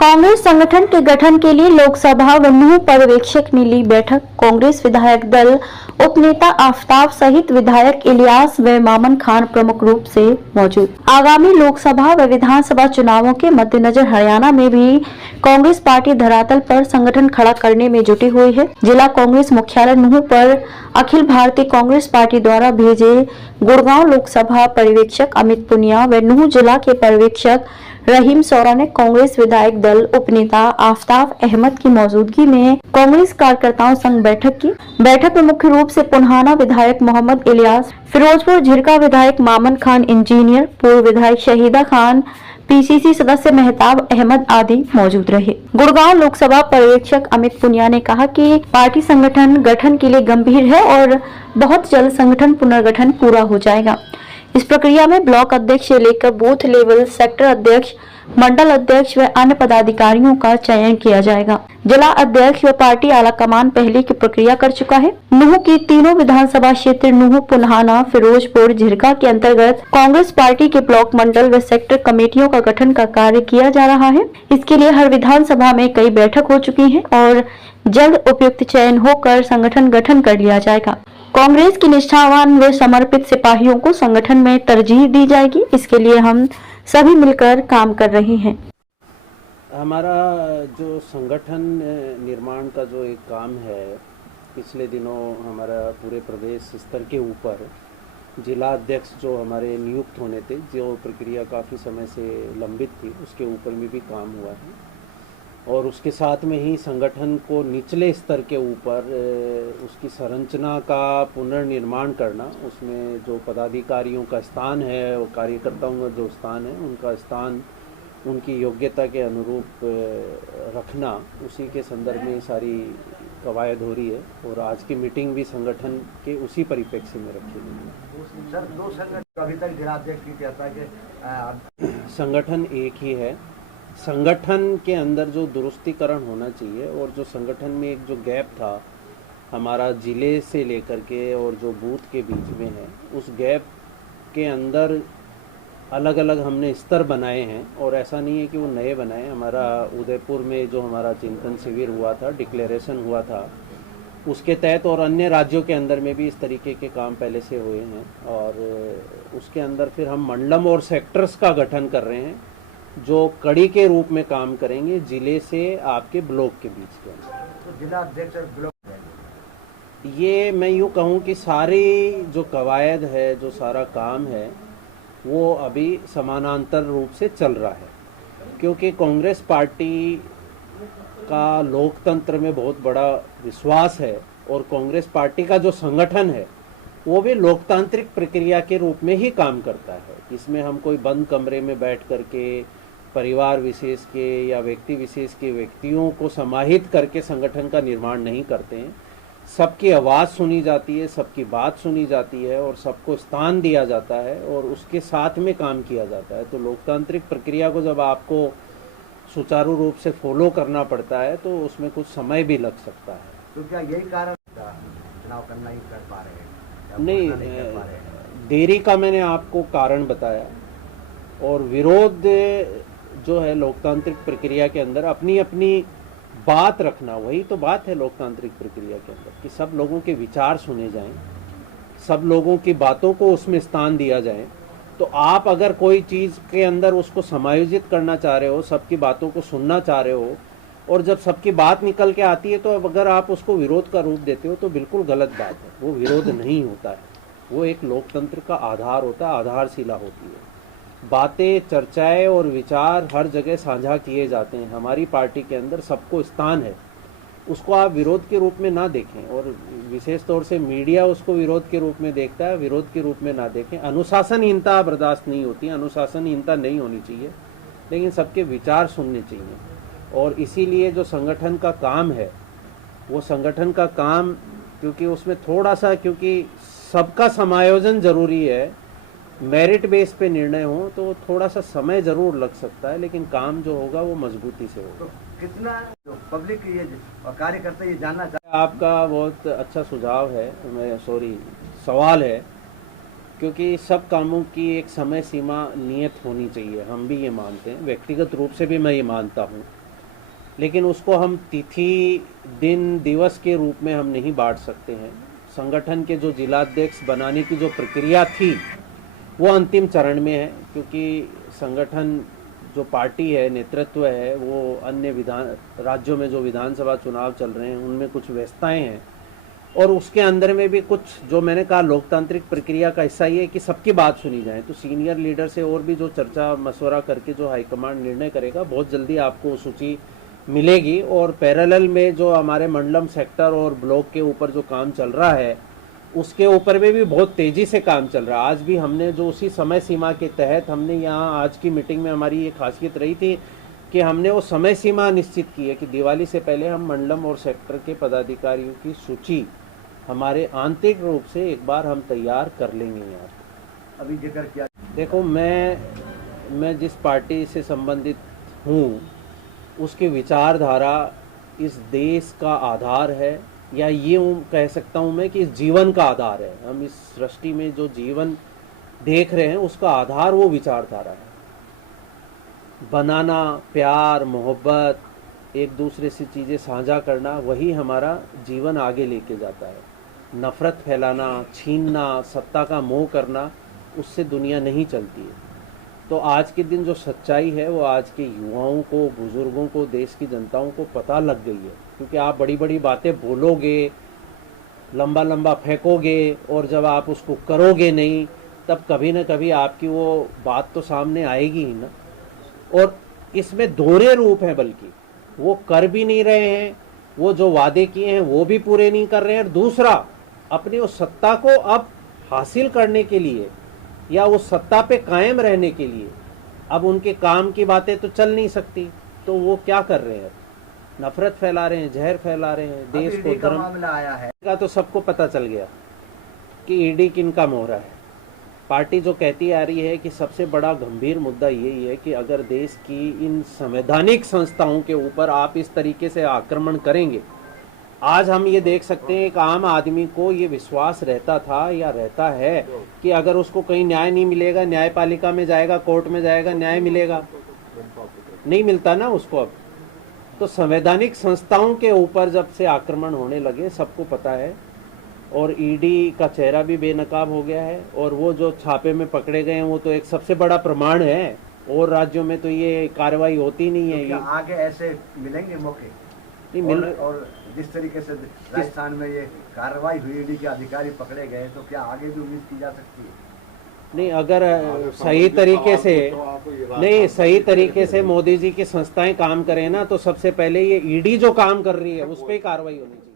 कांग्रेस संगठन के गठन के लिए लोकसभा व नूह पर्यवेक्षक ने ली बैठक। कांग्रेस विधायक दल उपनेता आफताब सहित विधायक इलियास व मामन खान प्रमुख रूप से मौजूद। आगामी लोकसभा व विधानसभा चुनावों के मद्देनजर हरियाणा में भी कांग्रेस पार्टी धरातल पर संगठन खड़ा करने में जुटी हुई है। जिला कांग्रेस मुख्यालय नूह पर अखिल भारतीय कांग्रेस पार्टी द्वारा भेजे गुड़गांव लोकसभा पर्यवेक्षक अमित पुनिया व नूह जिला के पर्यवेक्षक रहीम सौरा ने कांग्रेस विधायक दल उपनेता आफताब अहमद की मौजूदगी में कांग्रेस कार्यकर्ताओं संग बैठक की। बैठक में मुख्य रूप से पुन्हाना विधायक मोहम्मद इलियास, फिरोजपुर झिरका विधायक मामन खान इंजीनियर, पूर्व विधायक शहीदा खान, पीसीसी सदस्य मेहताब अहमद आदि मौजूद रहे। गुड़गांव लोकसभा पर्यवेक्षक अमित पुनिया ने कहा कि पार्टी संगठन गठन के लिए गंभीर है और बहुत जल्द संगठन पुनर्गठन पूरा हो जाएगा। इस प्रक्रिया में ब्लॉक अध्यक्ष से लेकर बूथ लेवल, सेक्टर अध्यक्ष, मंडल अध्यक्ष व अन्य पदाधिकारियों का चयन किया जाएगा। जिला अध्यक्ष व पार्टी आलाकमान पहले की प्रक्रिया कर चुका है। नूह की तीनों विधानसभा क्षेत्र नूह, पुन्हाना, फिरोजपुर, झिरका के अंतर्गत कांग्रेस पार्टी के ब्लॉक, मंडल व सेक्टर कमेटियों का गठन का कार्य किया जा रहा है। इसके लिए हर विधानसभा में कई बैठक हो चुकी है और जल्द उपयुक्त चयन होकर संगठन गठन कर लिया जाएगा। कांग्रेस की निष्ठावान व समर्पित सिपाहियों को संगठन में तरजीह दी जाएगी। इसके लिए हम सभी मिलकर काम कर रहे हैं। हमारा जो संगठन निर्माण का जो एक काम है, पिछले दिनों हमारा पूरे प्रदेश स्तर के ऊपर जिला अध्यक्ष जो हमारे नियुक्त होने थे, जो प्रक्रिया काफ़ी समय से लंबित थी, उसके ऊपर में भी काम हुआ है और उसके साथ में ही संगठन को निचले स्तर के ऊपर उसकी संरचना का पुनर्निर्माण करना, उसमें जो पदाधिकारियों का स्थान है और कार्यकर्ताओं का जो स्थान है, उनका स्थान उनकी योग्यता के अनुरूप रखना, उसी के संदर्भ में सारी कवायद हो रही है और आज की मीटिंग भी संगठन के उसी परिप्रेक्ष्य में रखी गई है। सर, दो संगठन अभी तक जिलाध्यक्ष की कहता है कि संगठन एक ही है। संगठन के अंदर जो दुरुस्तीकरण होना चाहिए और जो संगठन में एक जो गैप था हमारा जिले से लेकर के और जो बूथ के बीच में है, उस गैप के अंदर अलग अलग हमने स्तर बनाए हैं और ऐसा नहीं है कि वो नए बनाए। हमारा उदयपुर में जो हमारा चिंतन शिविर हुआ था, डिक्लेरेशन हुआ था, उसके तहत और अन्य राज्यों के अंदर में भी इस तरीके के काम पहले से हुए हैं और उसके अंदर फिर हम मंडलम और सेक्टर्स का गठन कर रहे हैं जो कड़ी के रूप में काम करेंगे जिले से आपके ब्लॉक के बीच के अंदर। तो जिला अध्यक्ष और ब्लॉक, ये मैं यूँ कहूँ कि सारी जो कवायद है, जो सारा काम है, वो अभी समानांतर रूप से चल रहा है क्योंकि कांग्रेस पार्टी का लोकतंत्र में बहुत बड़ा विश्वास है और कांग्रेस पार्टी का जो संगठन है वो भी लोकतांत्रिक प्रक्रिया के रूप में ही काम करता है। इसमें हम कोई बंद कमरे में बैठ करके परिवार विशेष के या व्यक्ति विशेष के व्यक्तियों को समाहित करके संगठन का निर्माण नहीं करते हैं। सबकी आवाज़ सुनी जाती है, सबकी बात सुनी जाती है और सबको स्थान दिया जाता है और उसके साथ में काम किया जाता है। तो लोकतांत्रिक प्रक्रिया को जब आपको सुचारू रूप से फॉलो करना पड़ता है तो उसमें कुछ समय भी लग सकता है। तो क्या यही कारण चुनाव करना ही कर पा रहे हैं? नहीं, देरी का मैंने आपको कारण बताया और विरोध जो है लोकतांत्रिक प्रक्रिया के अंदर अपनी अपनी बात रखना, वही तो बात है लोकतांत्रिक प्रक्रिया के अंदर कि सब लोगों के विचार सुने जाएं, सब लोगों की बातों को उसमें स्थान दिया जाए। तो आप अगर कोई चीज़ के अंदर उसको समायोजित करना चाह रहे हो, सबकी बातों को सुनना चाह रहे हो और जब सबकी बात निकल के आती है तो अब अगर आप उसको विरोध का रूप देते हो तो बिल्कुल गलत बात है। वो विरोध नहीं होता है, वो एक लोकतंत्र का आधार होता है, आधारशिला होती है। बातें, चर्चाएं और विचार हर जगह साझा किए जाते हैं। हमारी पार्टी के अंदर सबको स्थान है, उसको आप विरोध के रूप में ना देखें और विशेष तौर से मीडिया उसको विरोध के रूप में देखता है, विरोध के रूप में ना देखें। अनुशासनहीनता बर्दाश्त नहीं होती, अनुशासनहीनता नहीं होनी चाहिए, लेकिन सबके विचार सुनने चाहिए। और इसीलिए जो संगठन का काम है, वो संगठन का काम क्योंकि उसमें थोड़ा सा, क्योंकि सबका समायोजन जरूरी है, मेरिट बेस पे निर्णय हो तो थोड़ा सा समय जरूर लग सकता है, लेकिन काम जो होगा वो मजबूती से होगा। तो कितना जो पब्लिक ये और कार्यकर्ता ये जानना चाहते आपका बहुत अच्छा सुझाव है, सवाल है, क्योंकि सब कामों की एक समय सीमा नियत होनी चाहिए। हम भी ये मानते हैं, व्यक्तिगत रूप से भी मैं ये मानता हूँ लेकिन उसको हम तिथि दिन दिवस के रूप में हम नहीं बांट सकते हैं। संगठन के जो जिलाध्यक्ष बनाने की जो प्रक्रिया थी वो अंतिम चरण में है, क्योंकि संगठन जो पार्टी है, नेतृत्व है, वो अन्य राज्यों में जो विधानसभा चुनाव चल रहे हैं उनमें कुछ व्यस्तताएं हैं, और उसके अंदर में भी कुछ जो मैंने कहा लोकतांत्रिक प्रक्रिया का हिस्सा ये है कि सबकी बात सुनी जाए। तो सीनियर लीडर से और भी जो चर्चा मशवरा करके जो हाईकमांड निर्णय करेगा, बहुत जल्दी आपको सूची मिलेगी। और पैरेलल में जो हमारे मंडलम सेक्टर और ब्लॉक के ऊपर जो काम चल रहा है उसके ऊपर में भी बहुत तेजी से काम चल रहा है। आज भी हमने जो उसी समय सीमा के तहत हमने यहाँ आज की मीटिंग में हमारी ये खासियत रही थी कि हमने वो समय सीमा निश्चित की है कि दिवाली से पहले हम मंडलम और सेक्टर के पदाधिकारियों की सूची हमारे आंतरिक रूप से एक बार हम तैयार कर लेंगे। यार अभी जिक्र किया, देखो मैं जिस पार्टी से संबंधित हूँ उसकी विचारधारा इस देश का आधार है, या ये कह सकता हूँ मैं कि इस जीवन का आधार है। हम इस सृष्टि में जो जीवन देख रहे हैं उसका आधार वो विचारधारा है। बनाना, प्यार, मोहब्बत, एक दूसरे से चीज़ें साझा करना, वही हमारा जीवन आगे लेके जाता है। नफरत फैलाना, छीनना, सत्ता का मोह करना, उससे दुनिया नहीं चलती है। तो आज के दिन जो सच्चाई है वो आज के युवाओं को, बुजुर्गों को, देश की जनताओं को पता लग गई है। क्योंकि आप बड़ी बड़ी बातें बोलोगे, लंबा लंबा फेंकोगे, और जब आप उसको करोगे नहीं तब कभी ना कभी आपकी वो बात तो सामने आएगी ही ना। और इसमें दोहरे रूप है, बल्कि वो कर भी नहीं रहे हैं, वो जो वादे किए हैं वो भी पूरे नहीं कर रहे हैं, और दूसरा अपनी उस सत्ता को अब हासिल करने के लिए या उस सत्ता पे कायम रहने के लिए अब उनके काम की बातें तो चल नहीं सकती, तो वो क्या कर रहे हैं? नफरत फैला रहे हैं, जहर फैला रहे हैं, देश को धर्म मामला आया है का तो सबको पता चल गया कि ईडी किनका मोहरा है। पार्टी जो कहती आ रही है कि सबसे बड़ा गंभीर मुद्दा यही है कि अगर देश की इन संवैधानिक संस्थाओं के ऊपर आप इस तरीके से आक्रमण करेंगे, आज हम ये देख सकते हैं एक आम आदमी को ये विश्वास रहता था या रहता है कि अगर उसको कहीं न्याय नहीं मिलेगा, न्यायपालिका में जाएगा, कोर्ट में जाएगा, न्याय मिलेगा, नहीं मिलता ना उसको। अब तो संवैधानिक संस्थाओं के ऊपर जब से आक्रमण होने लगे, सबको पता है, और ईडी का चेहरा भी बेनकाब हो गया है, और वो जो छापे में पकड़े गए हैं वो तो एक सबसे बड़ा प्रमाण है। और राज्यों में तो ये कार्रवाई होती नहीं है। क्या आगे ऐसे मिलेंगे मौके? नहीं मिल और जिस तरीके से राजस्थान में ये कार्रवाई हुई, ईडी के अधिकारी पकड़े गए, तो क्या आगे भी उम्मीद की जा सकती है? नहीं, अगर सही तरीके से मोदी जी की संस्थाएं काम करें ना, तो सबसे पहले ये ईडी जो काम कर रही है उस पर ही कार्रवाई होनी चाहिए।